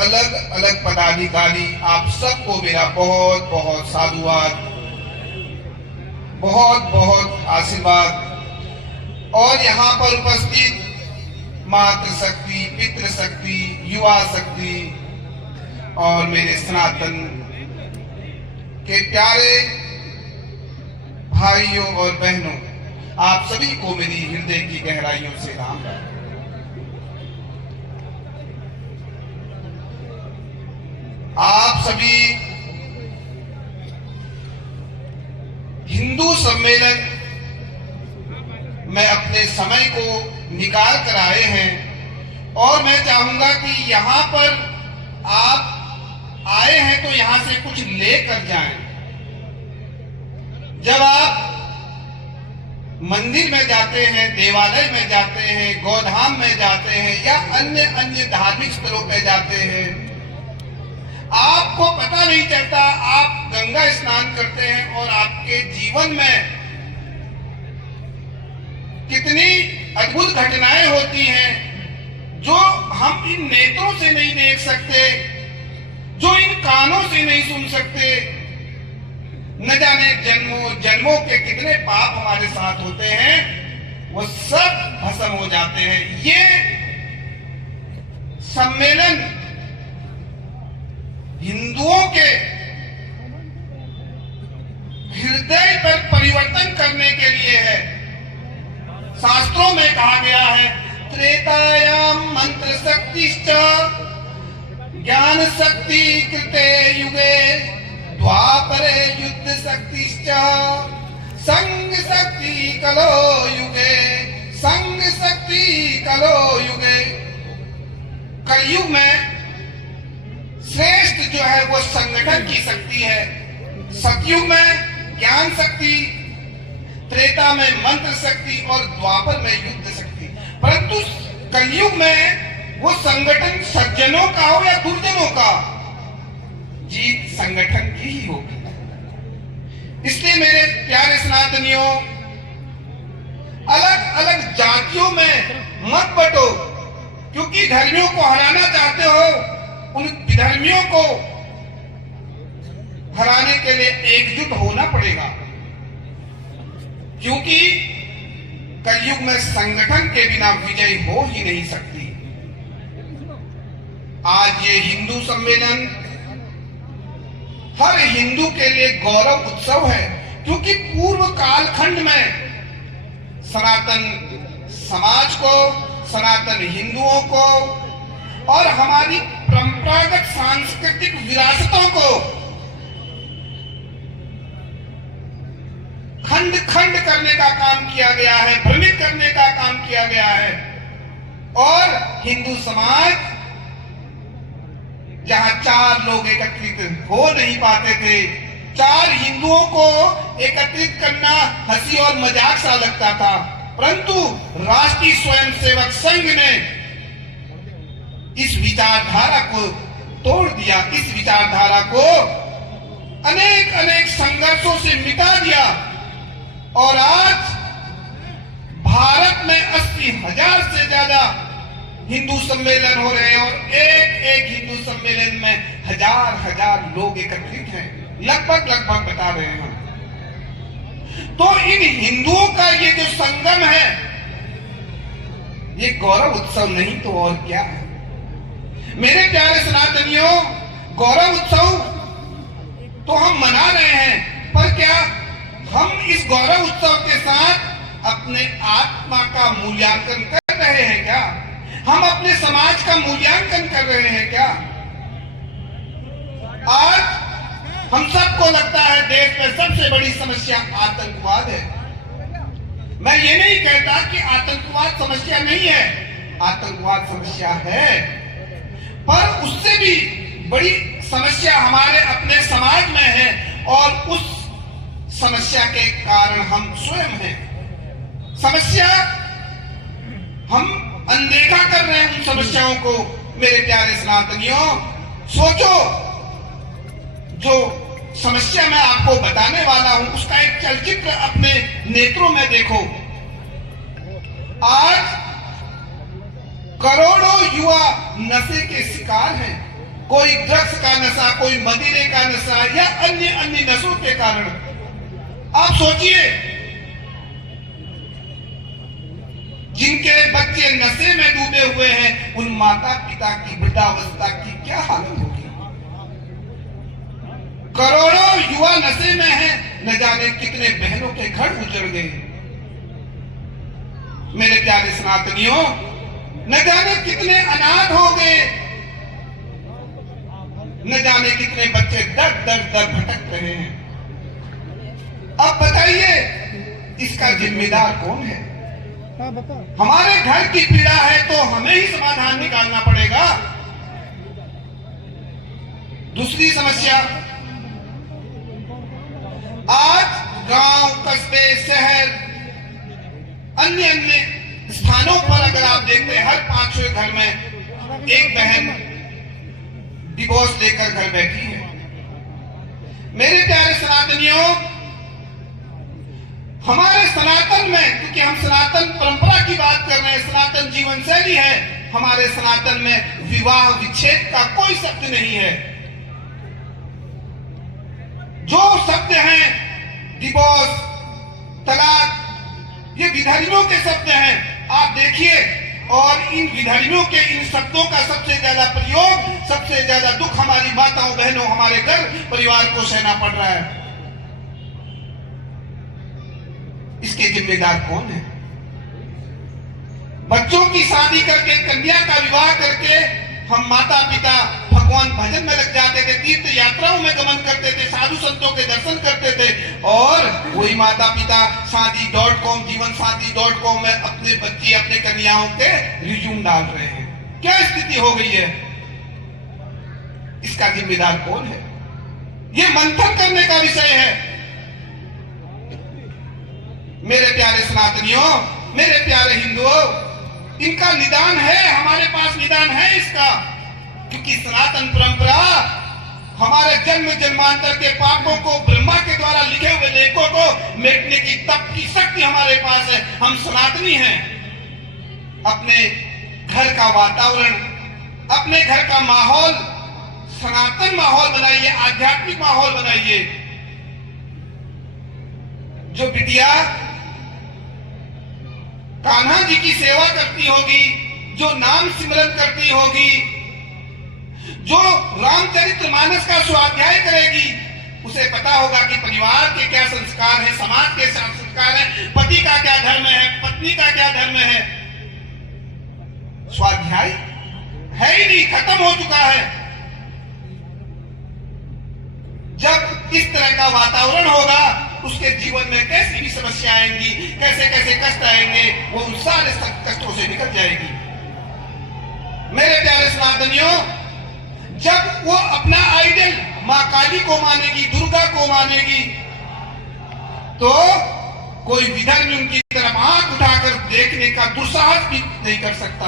अलग अलग पदाधिकारी, आप सबको मेरा बहुत बहुत साधुवाद, बहुत बहुत आशीर्वाद। और यहाँ पर उपस्थित मातृशक्ति, पितृशक्ति, युवा शक्ति और मेरे सनातन के प्यारे भाइयों और बहनों, आप सभी को मेरी हृदय की गहराइयों से राम राम। आप सभी हिंदू सम्मेलन में अपने समय को निकाल कर आए हैं और मैं चाहूंगा कि यहां पर आप आए हैं तो यहां से कुछ लेकर जाएं। जब आप मंदिर में जाते हैं, देवालय में जाते हैं, गौधाम में जाते हैं या अन्य अन्य धार्मिक स्थलों पर जाते हैं, आपको पता नहीं चलता, आप गंगा स्नान करते हैं और आपके जीवन में कितनी अद्भुत घटनाएं होती हैं जो हम इन नेत्रों से नहीं देख सकते, जो इन कानों से नहीं सुन सकते। न जाने जन्मों जन्मों के कितने पाप हमारे साथ होते हैं, वो सब भस्म हो जाते हैं। ये सम्मेलन हिंदुओं के हृदय पर परिवर्तन करने के लिए है। शास्त्रों में कहा गया है, त्रेतायाम मंत्र शक्तिश्च ज्ञान शक्ति कृते युगे द्वापरे युद्ध शक्तिश्च संग शक्ति कलो युगे, संग शक्ति कलो युगे। कलयुग में श्रेष्ठ जो है वो संगठन की शक्ति है। सतयुग में ज्ञान शक्ति, त्रेता में मंत्र शक्ति और द्वापर में युद्ध शक्ति। परंतु कलयुग में वो संगठन सज्जनों का हो या दुर्जनों का, जीत संगठन की ही होगी। इसलिए मेरे प्यारे सनातनियों, अलग अलग जातियों में मत बटो, क्योंकि धर्मियों को हराना चाहते हो, उन विधर्मियों को हराने के लिए एकजुट होना पड़ेगा, क्योंकि कलयुग में संगठन के बिना विजय हो ही नहीं सकती। आज ये हिंदू सम्मेलन हर हिंदू के लिए गौरव उत्सव है, क्योंकि पूर्व कालखंड में सनातन समाज को, सनातन हिंदुओं को और हमारी परंपरागत सांस्कृतिक विरासतों को खंड खंड करने का काम किया गया है, भ्रमित करने का काम किया गया है। और हिंदू समाज जहां चार लोग एकत्रित हो नहीं पाते थे, चार हिंदुओं को एकत्रित करना हंसी और मजाक सा लगता था, परंतु राष्ट्रीय स्वयंसेवक संघ ने इस विचारधारा को तोड़ दिया, इस विचारधारा को अनेक अनेक संघर्षों से मिटा दिया। और आज भारत में 80,000 से ज्यादा हिंदू सम्मेलन हो रहे हैं और एक एक हिंदू सम्मेलन में हजार हजार लोग एकत्रित हैं, लगभग बता रहे हैं। तो इन हिंदुओं का ये जो संगम है, ये गौरव उत्सव नहीं तो और क्या है। मेरे प्यारे सनातनियों, गौरव उत्सव तो हम मना रहे हैं, पर क्या हम इस गौरव उत्सव के साथ अपने आत्मा का मूल्यांकन कर रहे हैं क्या? हम अपने समाज का मूल्यांकन कर रहे हैं क्या? आज हम सबको लगता है देश में सबसे बड़ी समस्या आतंकवाद है। मैं ये नहीं कहता कि आतंकवाद समस्या नहीं है, आतंकवाद समस्या है, पर उससे भी बड़ी समस्या हमारे अपने समाज में है और उस समस्या के कारण हम स्वयं हैं। समस्या हम अनदेखा कर रहे हैं उन समस्याओं को। मेरे प्यारे सनातनियों, सोचो, जो समस्या मैं आपको बताने वाला हूं उसका एक चलचित्र अपने नेत्रों में देखो। आज करोड़ों युवा नशे के शिकार हैं, कोई ड्रग्स का नशा, कोई मदिरे का नशा या अन्य अन्य नशों के कारण। आप सोचिए, जिनके बच्चे नशे में डूबे हुए हैं, उन माता पिता की वृद्धावस्था की क्या हालत होगी। करोड़ों युवा नशे में हैं, न जाने कितने बहनों के घर उजड़ गए। मेरे प्यारे सनातनियों, न जाने कितने अनाथ हो गए, न जाने कितने बच्चे दर दर दर भटक रहे हैं। अब बताइए, इसका जिम्मेदार कौन है? हमारे घर की पीड़ा है तो हमें ही समाधान निकालना पड़ेगा। दूसरी समस्या, आज गांव, कस्बे, शहर, अन्य अन्य स्थानों पर अगर आप देखते हैं, हर 5वें घर में एक बहन डिवोर्स लेकर घर बैठी है। मेरे प्यारे सनातनियों, हमारे सनातन में, क्योंकि हम सनातन परंपरा की बात कर रहे हैं, सनातन जीवन शैली है, हमारे सनातन में विवाह विच्छेद का कोई शब्द नहीं है। जो शब्द हैं, डिवोर्स, तलाक, ये विधर्मियों के शब्द हैं। आप देखिए, और इन विधर्मियों के इन शब्दों का सबसे ज्यादा प्रयोग, सबसे ज्यादा दुख हमारी माताओं बहनों, हमारे घर परिवार को सहना पड़ रहा है। इसके जिम्मेदार कौन है? बच्चों की शादी करके, कन्या का विवाह करके हम माता पिता भगवान भजन में लग जाते थे, तीर्थ यात्राओं में गमन करते थे, साधु संतों के दर्शन करते थे, और वही माता पिता शादी.com, जीवन साथी.com में अपने बच्चे, अपने कन्याओं के रिज्यूम डाल रहे हैं। क्या स्थिति हो गई है? इसका जिम्मेदार कौन है? ये मंथन करने का विषय है। मेरे प्यारे सनातनियों, मेरे प्यारे हिंदुओं, इनका निदान है, हमारे पास निदान है इसका। क्योंकि सनातन परंपरा हमारे जन्म जन्मांतर के पापों को, ब्रह्मा के द्वारा लिखे हुए लेखों को मिटने की तप की शक्ति हमारे पास है। हम सनातनी हैं। अपने घर का वातावरण, अपने घर का माहौल सनातन माहौल बनाइए, आध्यात्मिक माहौल बनाइए। जो बिटिया कान्हा जी की सेवा करती होगी, जो नाम सिमरन करती होगी, जो रामचरितमानस का स्वाध्याय करेगी, उसे पता होगा कि परिवार के क्या संस्कार है, समाज के संस्कार है, पति का क्या धर्म है, पत्नी का क्या धर्म है। स्वाध्याय है ही नहीं, खत्म हो चुका है। जब इस तरह का वातावरण होगा, उसके जीवन में कैसी भी समस्या आएंगी, कैसे कैसे कष्ट आएंगे, वो उन सारे कष्टों से निकल जाएगी। मेरे प्यारे सनातनियों, जब वो अपना आइडल मां काली को मानेगी, दुर्गा को मानेगी, तो कोई विधर्मी उनकी तरफ आंख उठाकर देखने का दुस्साहस भी नहीं कर सकता।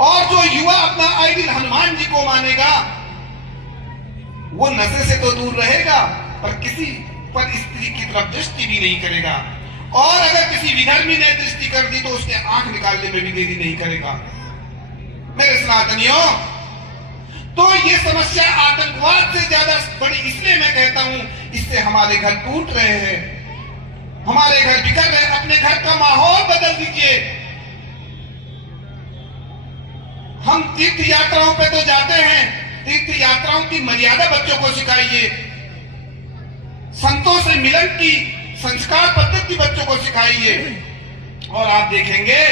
और जो युवा अपना आइडल हनुमान जी को मानेगा, वो नशे से तो दूर रहेगा, पर किसी पर स्त्री की तरफ दृष्टि भी नहीं करेगा। और अगर किसी विधर्मी ने दृष्टि कर दी तो उसके आंख निकालने में भी देरी नहीं करेगा। मेरे सनातनियों, तो ये समस्या आतंकवाद से ज्यादा बड़ी इसलिए मैं कहता हूं, इससे हमारे घर टूट रहे हैं, हमारे घर बिखर रहे हैं। अपने घर का माहौल बदल दीजिए। हम तीर्थ यात्राओं पे तो जाते हैं, तीर्थ यात्राओं की मर्यादा बच्चों को सिखाइए। संतों से मिलन की संस्कार पद्धति बच्चों को सिखाइए, और आप देखेंगे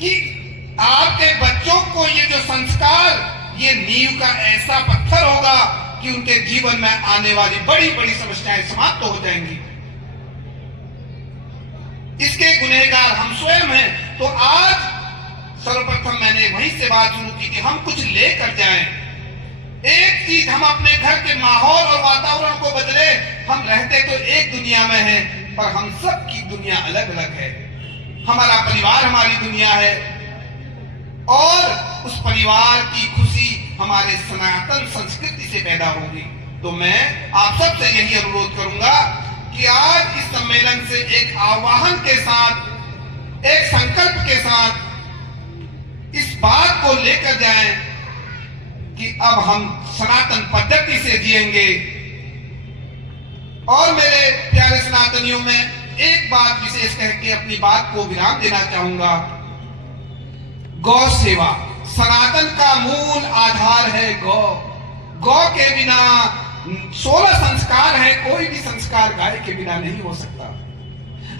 कि आपके बच्चों को ये जो संस्कार, ये नींव का ऐसा पत्थर होगा कि उनके जीवन में आने वाली बड़ी बड़ी समस्याएं समाप्त हो जाएंगी। इसके गुनहगार हम स्वयं हैं। तो आज सर्वप्रथम मैंने वहीं से बात शुरू की कि हम कुछ लेकर जाएं। एक चीज, हम अपने घर के माहौल और वातावरण को बदले। हम रहते तो एक दुनिया में हैं, पर हम सब की दुनिया अलग अलग है। हमारा परिवार हमारी दुनिया है, और उस परिवार की खुशी हमारे सनातन संस्कृति से पैदा होगी। तो मैं आप सबसे यही अनुरोध करूंगा कि आज इस सम्मेलन से एक आह्वान के साथ, एक संकल्प के साथ इस बात को लेकर जाएं कि अब हम सनातन पद्धति से जिएंगे। और मेरे प्यारे सनातनियों में एक बात विशेष कह के अपनी बात को विराम देना चाहूंगा। गौ सेवा सनातन का मूल आधार है। गौ गौ के बिना 16 संस्कार है, कोई भी संस्कार गाय के बिना नहीं हो सकता।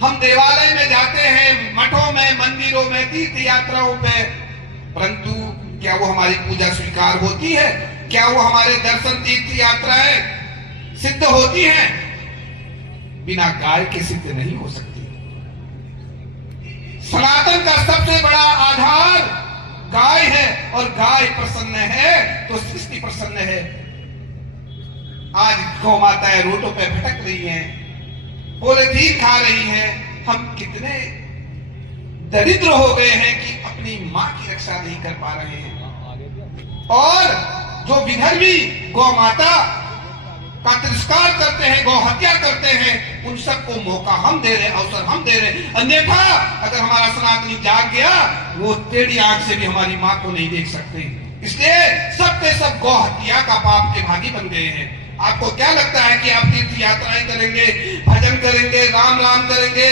हम देवालय में जाते हैं, मठों में, मंदिरों में, तीर्थ यात्राओं पे, परंतु क्या वो हमारी पूजा स्वीकार होती है? क्या वो हमारे दर्शन तीर्थ यात्राएं सिद्ध होती हैं? बिना गाय के सिद्ध नहीं हो सकती। सनातन का सबसे बड़ा आधार गाय है, और गाय प्रसन्न है तो सृष्टि प्रसन्न है। आज गौ माताएं रोडों पे भटक रही हैं, पॉलीथीन खा रही हैं। हम कितने दरिद्र हो गए हैं कि अपनी मां की रक्षा नहीं कर पा रहे हैं। और जो विधर्मी गौ माता का तिरस्कार करते हैं, गौ हत्या करते हैं, उन सबको मौका हम दे रहे, अवसर हम दे रहे। अन्यथा अगर हमारा सनातनी जाग गया, वो टेढ़ी आंख से भी हमारी मां को नहीं देख सकते। इसलिए सब के सब गौ हत्या का पाप के भागी बन गए हैं। आपको क्या लगता है कि आप तीर्थ यात्राएं करेंगे, भजन करेंगे, राम राम करेंगे,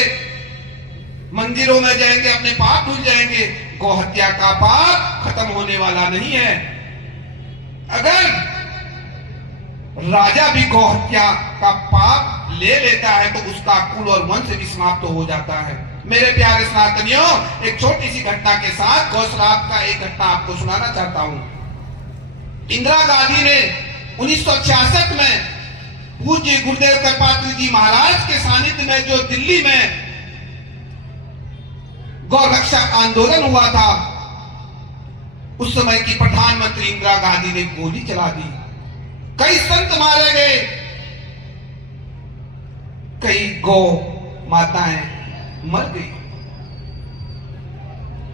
मंदिरों में जाएंगे, अपने पाप भूल जाएंगे? गौ हत्या का पाप खत्म होने वाला नहीं है। अगर राजा भी गौ हत्या का पाप ले लेता है तो उसका कुल और वंश भी समाप्त हो जाता है। मेरे प्यारे सनातनियों, एक छोटी सी घटना के साथ गौ श्राप का एक घटना आपको सुनाना चाहता हूं। इंदिरा गांधी ने 1966 में पूज्य गुरुदेव कृपात्री जी महाराज के सानिध्य में जो दिल्ली में गौ रक्षा आंदोलन हुआ था, उस समय की प्रधानमंत्री इंदिरा गांधी ने गोली चला दी। कई संत मारे गए, कई गौ माताएं मर गई।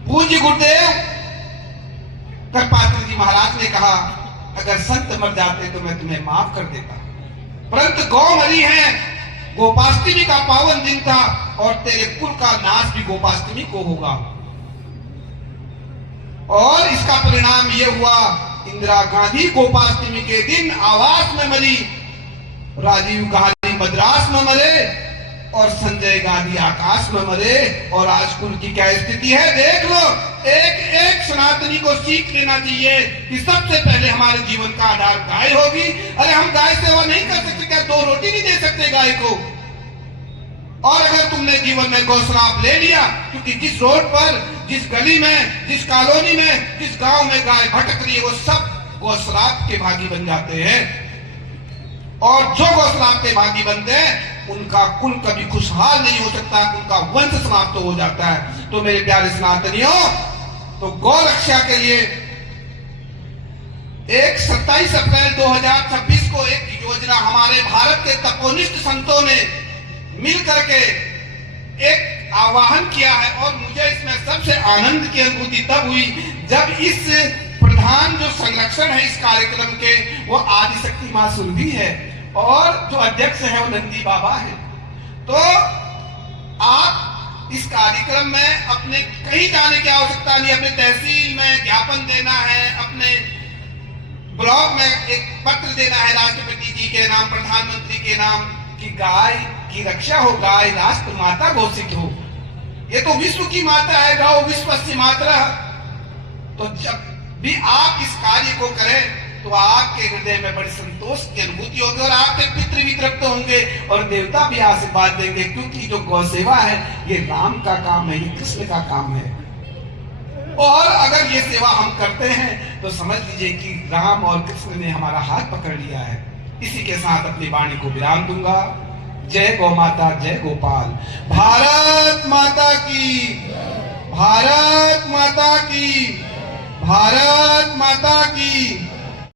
पूज्य गुरुदेव कृपात्री जी महाराज ने कहा, अगर संत मर जाते तो मैं तुम्हें माफ कर देता, परंतु गौ मरी है। गोपाष्टमी का पावन दिन था और तेरे कुल का नाश भी गोपाष्टमी को होगा। और इसका परिणाम यह हुआ, इंदिरा गांधी गोपाष्टमी के दिन आवास में मरी, राजीव गांधी मद्रास में मरे, और संजय गांधी आकाश में मरे। और आज कुल की क्या स्थिति है देख लो। एक एक सनातनी को सीख लेना चाहिए कि सबसे पहले हमारे जीवन का आधार गाय होगी। अरे हम गाय सेवा नहीं कर सकते क्या? 2 रोटी नहीं दे सकते गाय को? और अगर तुमने जीवन में गौश्राप ले लिया, क्योंकि जिस रोड पर, जिस गली में, जिस कॉलोनी में, जिस गांव में गाय भटक रही है, वो सब गौश्राप के भागी बन जाते हैं। और जो गौश्राप के भागी बनते हैं, उनका कुल कभी खुशहाल नहीं हो सकता, उनका वंश समाप्त हो जाता है। तो मेरे प्यारे सनातनियों, तो गौ रक्षा के लिए एक 27 अप्रैल 2026 को एक योजना हमारे भारत के तपोनिष्ठ संतों ने मिलकर के एक आह्वान किया है। और मुझे इसमें सबसे आनंद की अनुभूति तब हुई जब इस प्रधान जो संरक्षण है इस कार्यक्रम के, वो आदिशक्ति मां सुरभि है, और जो अध्यक्ष है वो नंदी बाबा है। तो आप इस कार्यक्रम में अपने कहीं जाने की आवश्यकता नहीं, अपने तहसील में ज्ञापन देना है, अपने ब्लॉक में एक पत्र देना है राष्ट्रपति जी के नाम, प्रधानमंत्री के नाम, कि गाय की रक्षा हो, गाय राष्ट्र माता घोषित हो। ये तो विश्व की माता है, गौ विश्वस्य मातरः। तो जब भी आप इस कार्य को करें तो आपके हृदय में बड़ी संतोष की अनुभूति होगी, और आपके पितृ भी तृप्त होंगे और देवता भी आशीर्वाद देंगे, क्योंकि जो गौ सेवा है ये राम का काम है, ये कृष्ण का काम है। और अगर ये सेवा हम करते हैं तो समझ लीजिए कि राम और कृष्ण ने हमारा हाथ पकड़ लिया है। इसी के साथ अपनी वाणी को विराम दूंगा। जय गौ माता, जय गोपाल। भारत माता की, भारत माता की, भारत माता की।